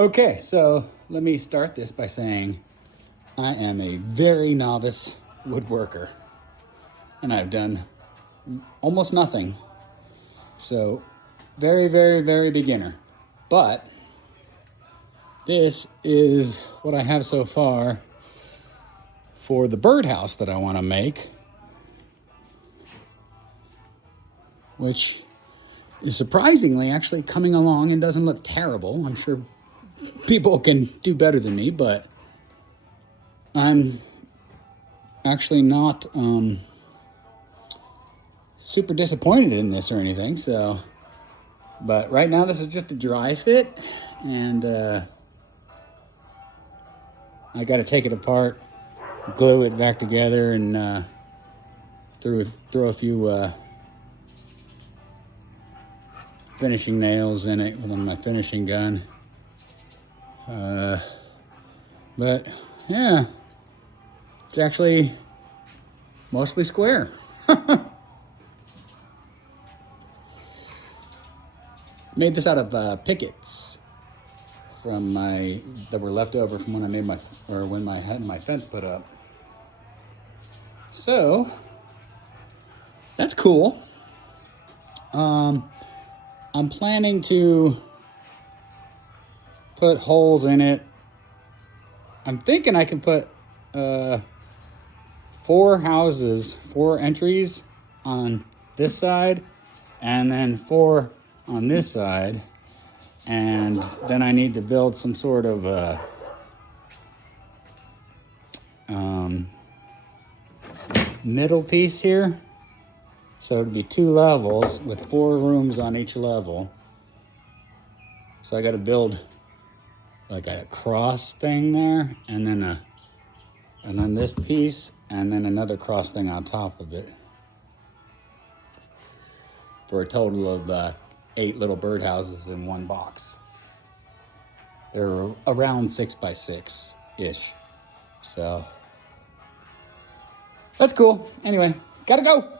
Okay, so let me start this by saying I am a very novice woodworker and I've done almost nothing. So very, very, very beginner. But this is what I have so far for the birdhouse that I want to make, which is surprisingly actually coming along and doesn't look terrible. I'm sure people can do better than me, but I'm actually not super disappointed in this or anything. So, but right now this is just a dry fit, and I got to take it apart, glue it back together, and throw a few finishing nails in it with my finishing gun. But yeah, it's actually mostly square. Made this out of pickets from that were left over from when I made when I had my fence put up. So that's cool. I'm planning to put holes in it. I'm thinking I can put 4 entries on this side, and then 4 on this side, and then I need to build some sort of middle piece here. So it'd be 2 levels with 4 rooms on each level. So I got to build like a cross thing there, and then this piece, and then another cross thing on top of it, for a total of 8 little birdhouses in one box. They're around 6 by 6 ish. So that's cool. Anyway, gotta go.